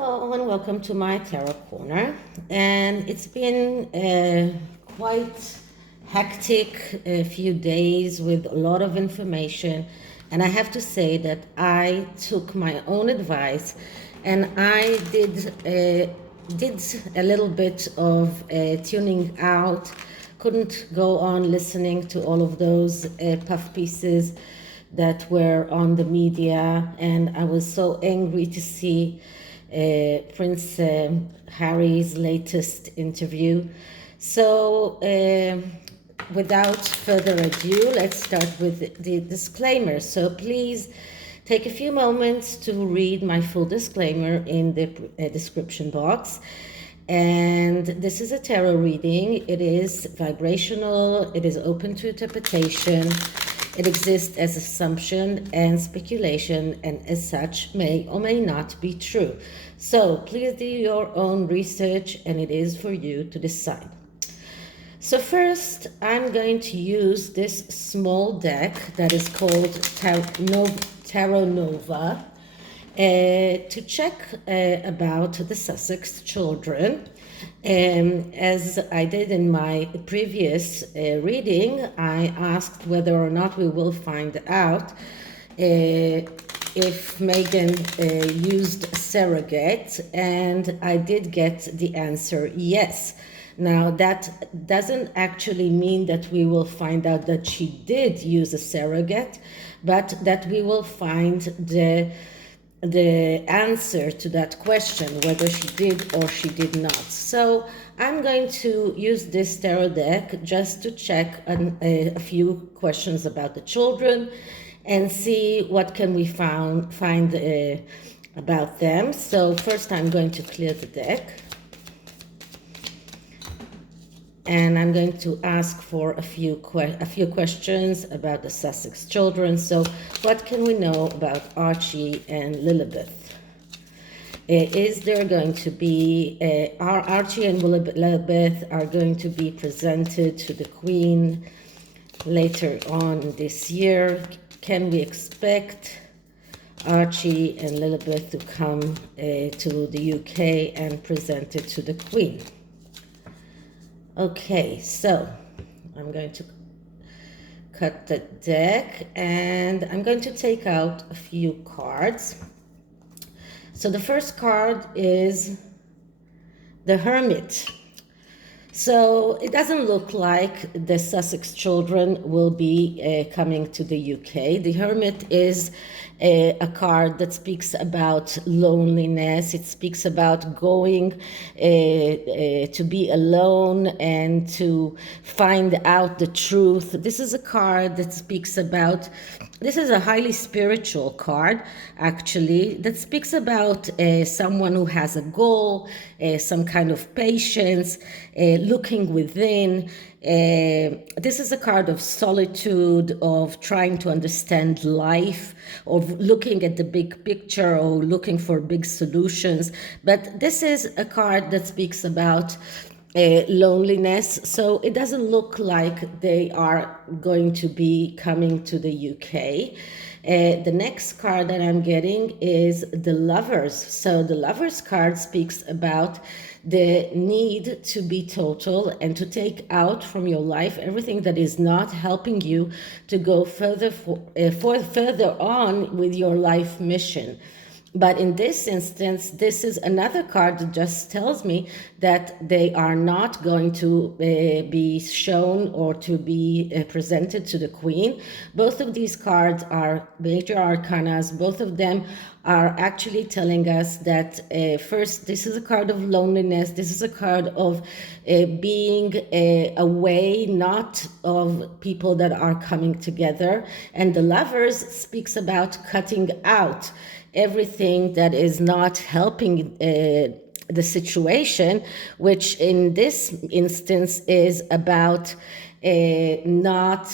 Hello and welcome to my tarot corner. And it's been quite hectic a few days with a lot of information. And I have to say that I took my own advice and I did a little bit of tuning out. Couldn't go on listening to all of those puff pieces that were on the media, and I was so angry to see Prince Harry's latest interview. So without further ado, let's start with the disclaimer. So please take a few moments to read my full disclaimer in the description box. And this is a tarot reading. It is vibrational, it is open to interpretation. It exists as assumption and speculation, and as such may or may not be true. So please do your own research, and it is for you to decide. So first, I'm going to use this small deck that is called Tarot Nova to check about the Sussex children. As I did in my previous reading, I asked whether or not we will find out if Meghan used a surrogate, and I did get the answer yes. Now, that doesn't actually mean that we will find out that she did use a surrogate, but that we will find the answer to that question, whether she did or she did not. So I'm going to use this tarot deck just to check a few questions about the children and see what can we find about them. So first I'm going to clear the deck. And I'm going to ask for a few questions about the Sussex children. So what can we know about Archie and Lilibet? Is there going to be, Archie and Lilibet are going to be presented to the Queen later on this year? Can we expect Archie and Lilibet to come to the UK and present it to the Queen? Okay, so I'm going to cut the deck and I'm going to take out a few cards. So the first card is the Hermit. So it doesn't look like the Sussex children will be coming to the UK. The Hermit is a card that speaks about loneliness. It speaks about going to be alone and to find out the truth. This is a card that speaks about, this is a highly spiritual card, actually, that speaks about someone who has a goal, some kind of patience, looking within. This is a card of solitude, of trying to understand life, of looking at the big picture or looking for big solutions. But this is a card that speaks about loneliness. So it doesn't look like they are going to be coming to the UK. The next card that I'm getting is the Lovers. So the Lovers card speaks about the need to be total and to take out from your life everything that is not helping you to go further further on with your life mission. But in this instance, this is another card that just tells me that they are not going to be shown or to be presented to the Queen. Both of these cards are major arcanas. Both of them are actually telling us that first, this is a card of loneliness. This is a card of being away, not of people that are coming together. And the Lovers speaks about cutting out everything that is not helping the situation, which in this instance is about not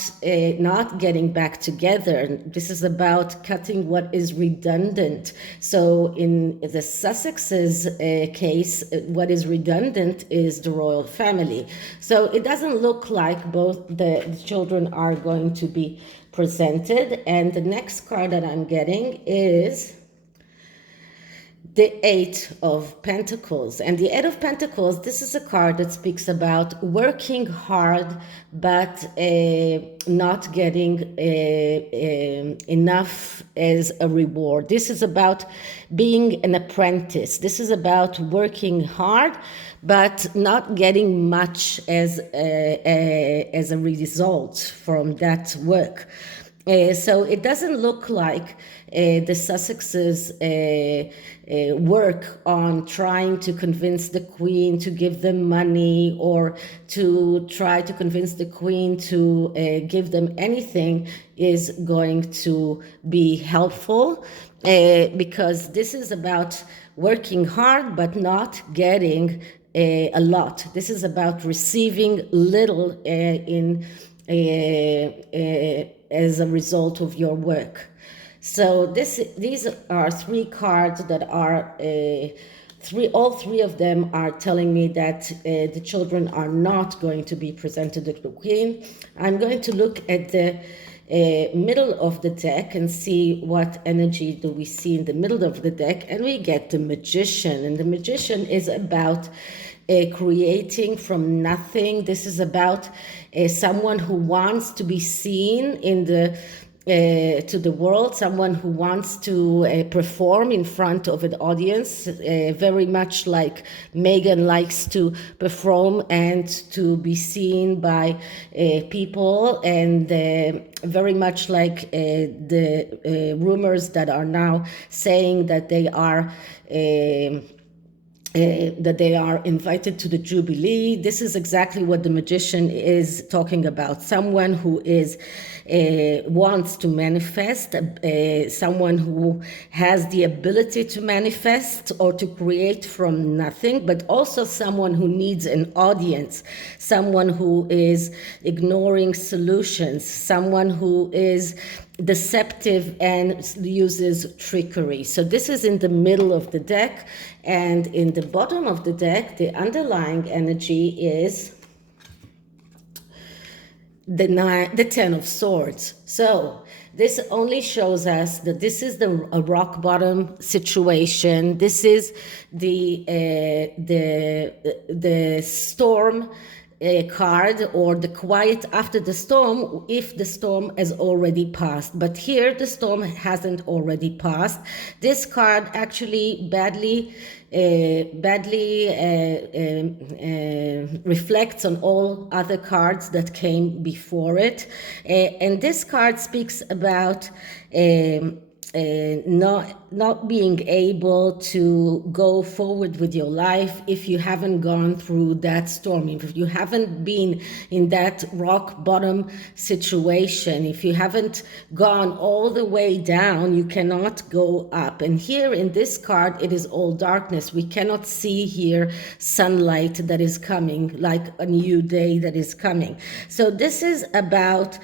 getting back together. This is about cutting what is redundant. So in the Sussex's case, what is redundant is the royal family. So it doesn't look like both the children are going to be presented. And the next card that I'm getting is the Eight of Pentacles. And the Eight of Pentacles, this is a card that speaks about working hard, but not getting enough as a reward. This is about being an apprentice. This is about working hard, but not getting much as a result from that work. So it doesn't look like the Sussexes work on trying to convince the Queen to give them money, or to try to convince the Queen to give them anything is going to be helpful, because this is about working hard but not getting a lot. This is about receiving little as a result of your work. So these are three cards that are all three of them are telling me that the children are not going to be presented to the Queen. I'm going to look at the middle of the deck and see what energy do we see in the middle of the deck, and we get the Magician. And the Magician is about creating from nothing. This is about someone who wants to be seen in the to the world, someone who wants to perform in front of an audience, very much like Meghan likes to perform and to be seen by people, and very much like the rumors that are now saying that they are invited to the Jubilee. This is exactly what the Magician is talking about. Someone who is wants to manifest, someone who has the ability to manifest or to create from nothing, but also someone who needs an audience, someone who is ignoring solutions, someone who is deceptive and uses trickery. So this is in the middle of the deck, and in the bottom of the deck, the underlying energy is the Ten of Swords. So this only shows us that this is a rock bottom situation. This is the storm card, or the quiet after the storm, if the storm has already passed. But here the storm hasn't already passed. This card actually badly reflects on all other cards that came before it, and this card speaks about not being able to go forward with your life if you haven't gone through that storm, if you haven't been in that rock bottom situation, if you haven't gone all the way down, you cannot go up. And here in this card, it is all darkness. We cannot see here sunlight that is coming, like a new day that is coming. So this is about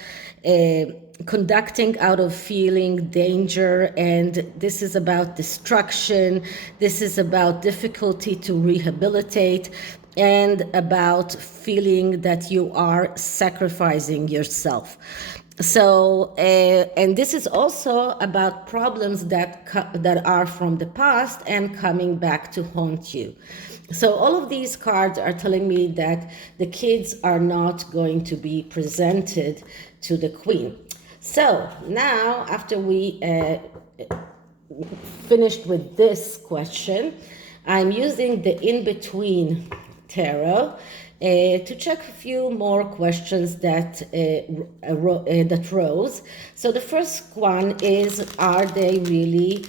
conducting out of feeling danger, and this is about destruction. This is about difficulty to rehabilitate, and about feeling that you are sacrificing yourself. So, and this is also about problems that are from the past and coming back to haunt you. So all of these cards are telling me that the kids are not going to be presented to the Queen. So now, after we finished with this question, I'm using the in-between tarot to check a few more questions that rose. So the first one is, are they really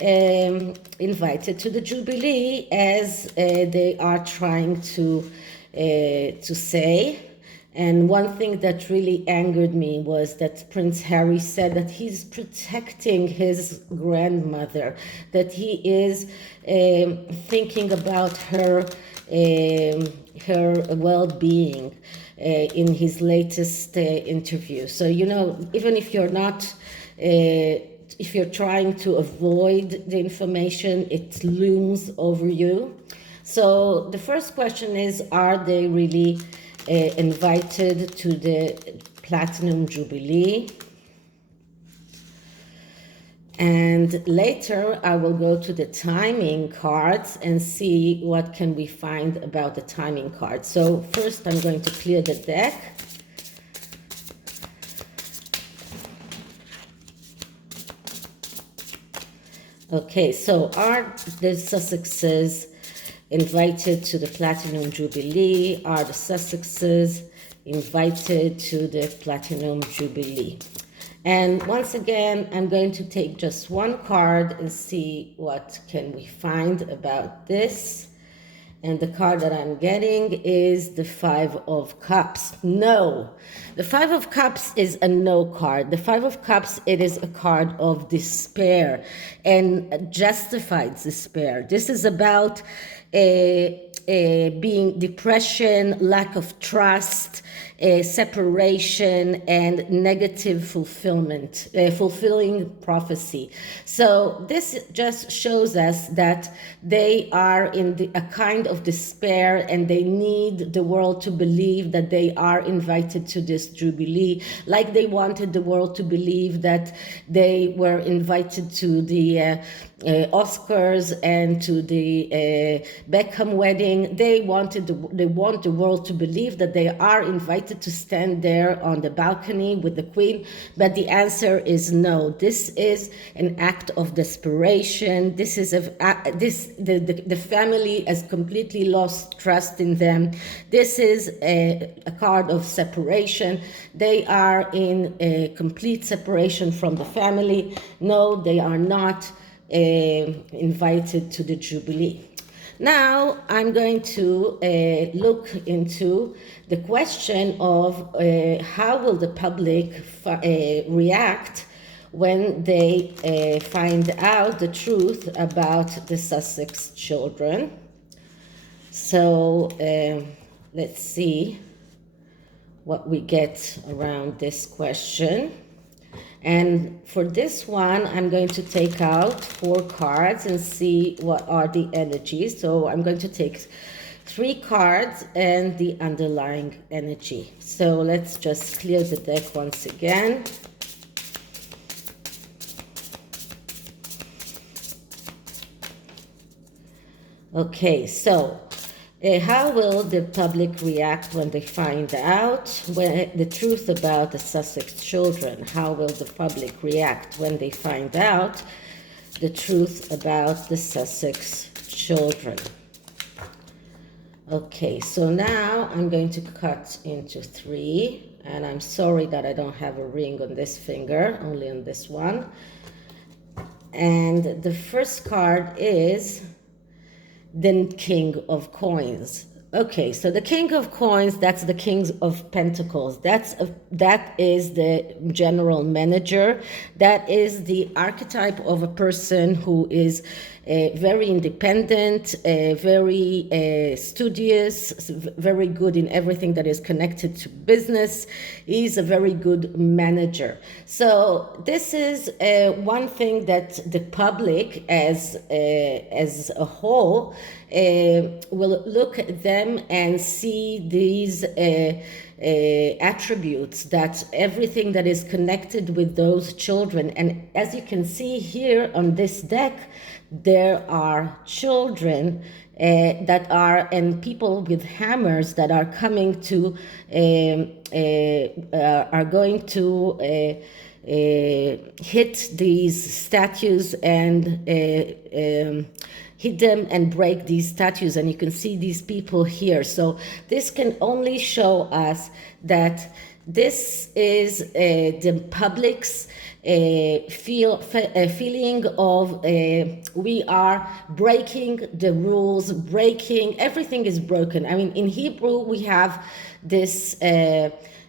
invited to the Jubilee, as they are trying to say? And one thing that really angered me was that Prince Harry said that he's protecting his grandmother, that he is thinking about her well-being in his latest interview. So, you know, even if you're not, if you're trying to avoid the information, it looms over you. So the first question is, are they really invited to the Platinum Jubilee? And later I will go to the timing cards and see what can we find about the timing cards. So first I'm going to clear the deck. Okay, so are the Sussexes invited to the Platinum Jubilee? Are the Sussexes invited to the Platinum Jubilee? And once again, I'm going to take just one card and see what can we find about this. And the card that I'm getting is the Five of Cups. No, the Five of Cups is a no card. The Five of Cups, it is a card of despair and justified despair. This is about being depression, lack of trust, separation, and negative fulfillment, fulfilling prophecy. So this just shows us that they are in a kind of despair, and they need the world to believe that they are invited to this jubilee, like they wanted the world to believe that they were invited to the Oscars and to the Beckham wedding. They want the world to believe that they are invited to stand there on the balcony with the queen, but the answer is no. This is an act of desperation. This is the family has completely lost trust in them. This is a card of separation. They are in a complete separation from the family. No, they are not invited to the Jubilee. Now I'm going to look into the question of how will the public react when they find out the truth about the Sussex children. So let's see what we get around this question. And for this one, I'm going to take out 4 cards and see what are the energies. So I'm going to take 3 cards and the underlying energy. So let's just clear the deck once again. Okay, so how will the public react when they find out the truth about the Sussex children? How will the public react when they find out the truth about the Sussex children? Okay, so now I'm going to cut into 3, and I'm sorry that I don't have a ring on this finger, only on this one. And the first card is the King of Coins. Okay, so the King of Coins, that's the King of Pentacles. That is the general manager. That is the archetype of a person who is very independent, very studious, very good in everything that is connected to business. He's a very good manager. So this is one thing that the public as a whole will look at them and see these attributes, that everything that is connected with those children. And as you can see here on this deck, there are children that are, and people with hammers that are coming to, are going to hit these statues and hit them and break these statues. And you can see these people here. So this can only show us that this is the public's feeling of we are breaking the rules, everything is broken. I mean, in Hebrew, we have this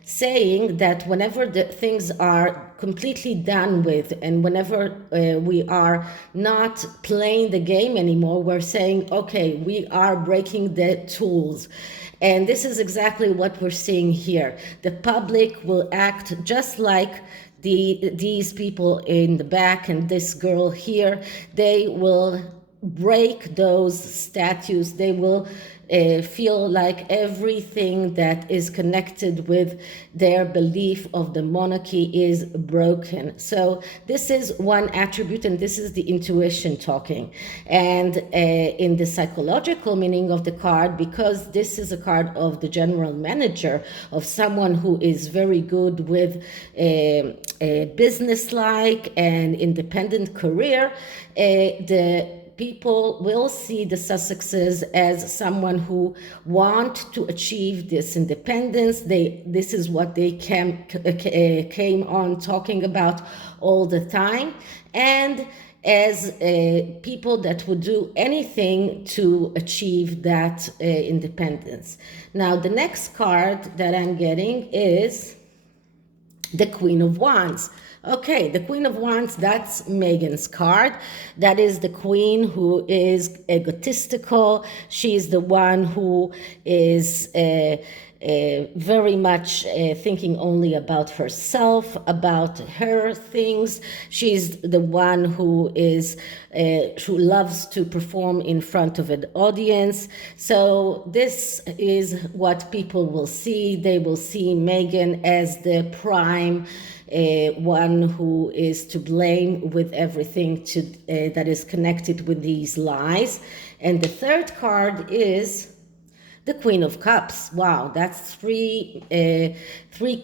saying that whenever the things are completely done with, and whenever we are not playing the game anymore, we're saying, okay, we are breaking the tools. And this is exactly what we're seeing here. The public will act just like these people in the back and this girl here. They will break those statues. They will feel like everything that is connected with their belief of the monarchy is broken. So this is one attribute, and this is the intuition talking. And in the psychological meaning of the card, because this is a card of the general manager, of someone who is very good with a business-like and independent career, the people will see the Sussexes as someone who want to achieve this independence. This is what they came on talking about all the time, and as people that would do anything to achieve that independence. Now, the next card that I'm getting is the Queen of Wands. Okay, the Queen of Wands, that's Meghan's card. That is the queen who is egotistical. She's the one who is very much thinking only about herself, about her things. She's the one who loves to perform in front of an audience. So this is what people will see. They will see Meghan as the prime one who is to blame with everything that is connected with these lies. And the third card is the Queen of Cups. Wow, that's three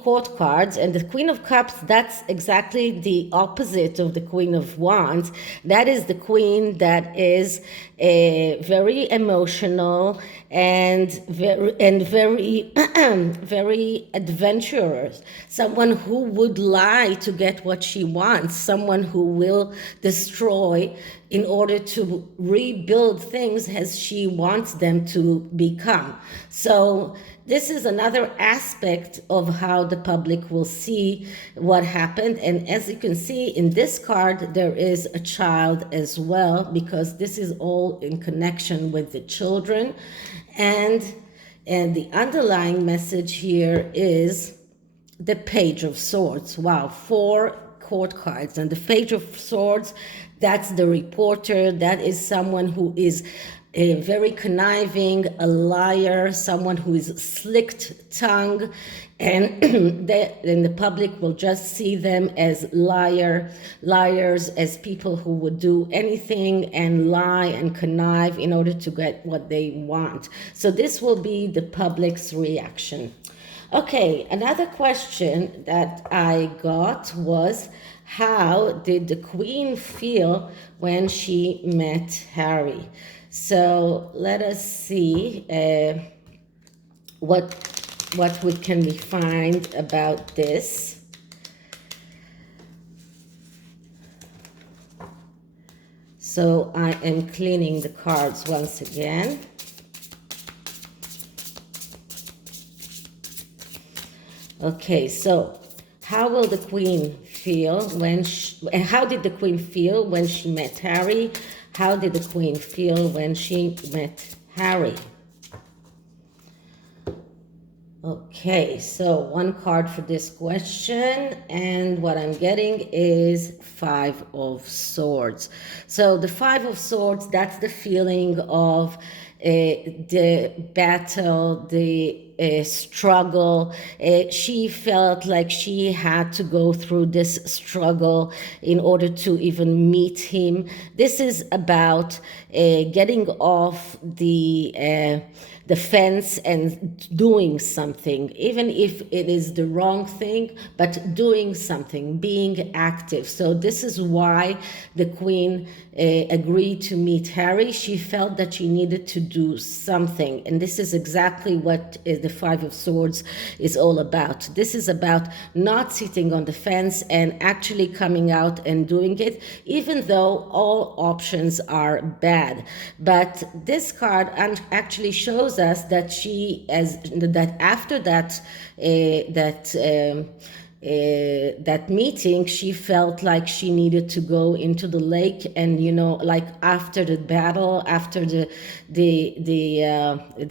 court cards. And the Queen of Cups, that's exactly the opposite of the Queen of Wands. That is the queen that is very emotional and very very adventurous. Someone who would lie to get what she wants. Someone who will destroy in order to rebuild things as she wants them to become. So this is another aspect of how the public will see what happened. And as you can see in this card, there is a child as well, because this is all in connection with the children. And the underlying message here is the Page of Swords. Wow, 4 court cards. And the Page of Swords, that's the reporter. That is someone who is very conniving, a liar, someone who is slick-tongued, and the public will just see them as liars, as people who would do anything and lie and connive in order to get what they want. So this will be the public's reaction. Okay, another question that I got was, how did the Queen feel when she met Harry? So let us see what we can find about this. So I am cleaning the cards once again. Okay, so how will the Queen feel when how did the Queen feel when she met Harry? How did the Queen feel when she met Harry? Okay, so one card for this question, and what I'm getting is 5 of Swords. So the 5 of Swords, that's the feeling of the battle, the struggle. She felt like she had to go through this struggle in order to even meet him. This is about getting off the fence and doing something, even if it is the wrong thing, but doing something, being active. So this is why the Queen agreed to meet Harry. She felt that she needed to do something, and this is exactly what the 5 of Swords is all about. This is about not sitting on the fence and actually coming out and doing it, even though all options are bad. But this card actually shows us that after that that meeting, she felt like she needed to go into the lake, and like after the battle, after the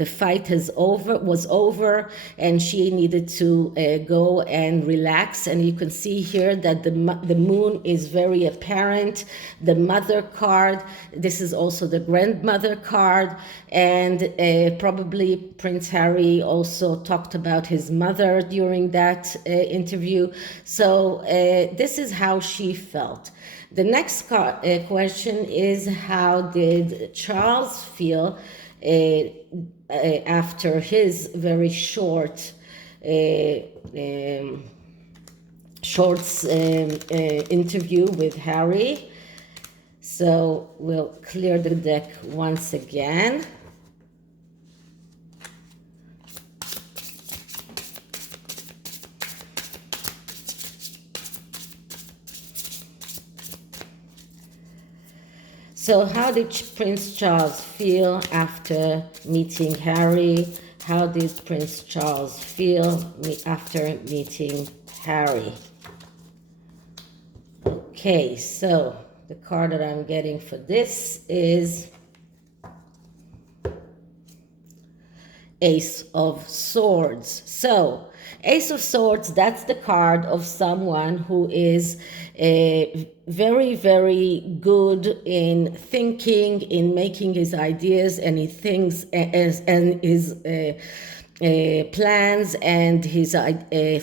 fight was over, and she needed to go and relax. And you can see here that the moon is very apparent. The mother card. This is also the grandmother card, and probably Prince Harry also talked about his mother during that interview. So this is how she felt. The next question is, how did Charles feel after his very short interview with Harry? So we'll clear the deck once again. So how did Prince Charles feel after meeting Harry? How did Prince Charles feel after meeting Harry? Okay, so the card that I'm getting for this is Ace of Swords. So Ace of Swords, that's the card of someone who is very, very good in thinking, in making his ideas and his things and his plans and his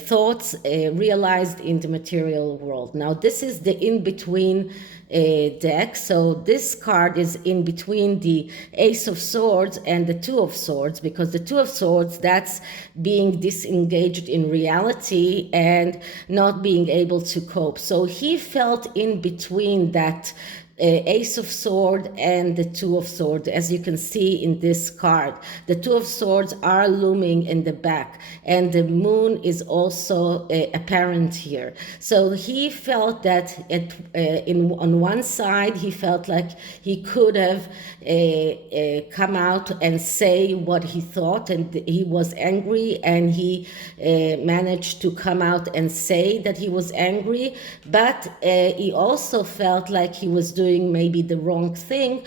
thoughts realized in the material world. Now, this is the in-between deck. So this card is in between the Ace of Swords and the Two of Swords, because the Two of Swords, that's being disengaged in reality and not being able to cope. So he felt in between that Ace of Swords and the Two of Swords, as you can see in this card. The Two of Swords are looming in the back, and the moon is also apparent here. So he felt that on one side, he felt like he could have come out and say what he thought, and he was angry, and he managed to come out and say that he was angry, but he also felt like he was doing maybe the wrong thing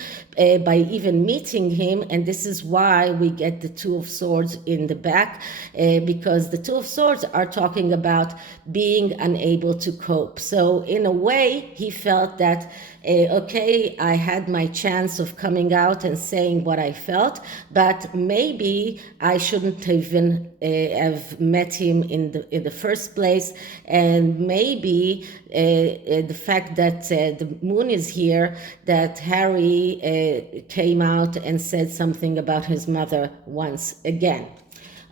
by even meeting him. And this is why we get the Two of Swords in the back, because the Two of Swords are talking about being unable to cope. So in a way, he felt that okay, I had my chance of coming out and saying what I felt, but maybe I shouldn't even have met him in the first place. And maybe the fact that the moon is here, that Harry came out and said something about his mother once again.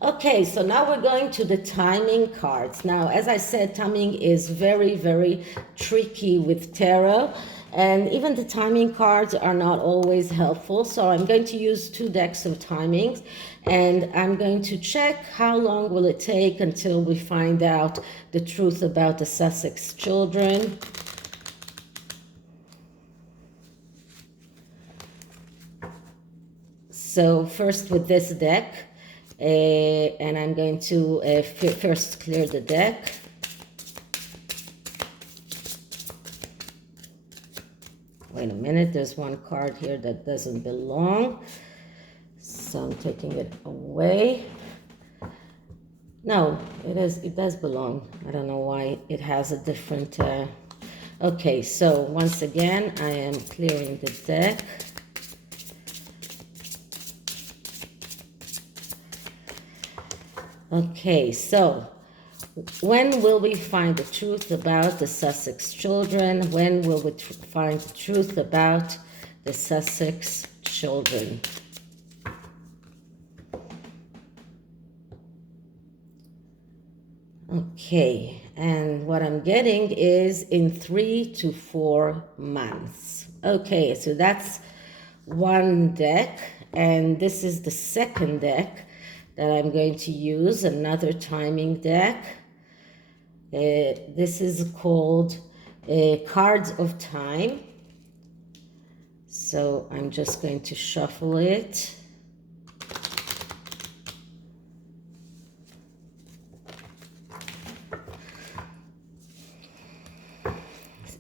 Okay, so now we're going to the timing cards. Now, as I said, timing is very, very tricky with tarot, and even the timing cards are not always helpful. So I'm going to use 2 decks of timings, and I'm going to check how long will it take until we find out the truth about the Sussex children. So first with this deck, and I'm going to first clear the deck. Wait a minute, there's one card here that doesn't belong, so I'm taking it away. No, it does belong. I don't know why it has a different okay, so once again I am clearing the deck. Okay, so when will we find the truth about the Sussex children? When will we find the truth about the Sussex children? Okay, and what I'm getting is in 3 to 4 months. Okay, so that's one deck, and this is the second deck that I'm going to use, another timing deck. This is called Cards of Time. So I'm just going to shuffle it.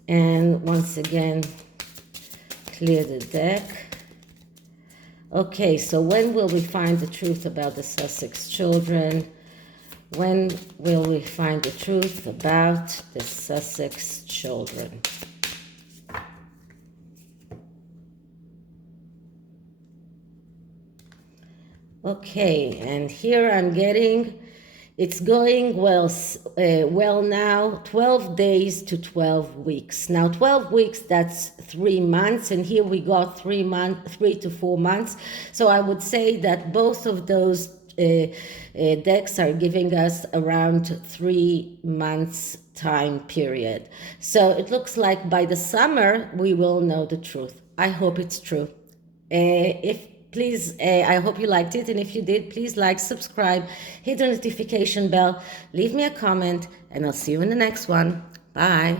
And once again, clear the deck. Okay, so when will we find the truth about the Sussex children? When will we find the truth about the Sussex children? Okay, and here I'm getting, it's going well, well now, 12 days to 12 weeks. Now, 12 weeks, that's 3 months, and here we got 3 to 4 months. So I would say that both of those decks are giving us around 3 months time period. So it looks like by the summer, we will know the truth. I hope it's true. I hope you liked it, and if you did, please like, subscribe, hit the notification bell, leave me a comment, and I'll see you in the next one. Bye.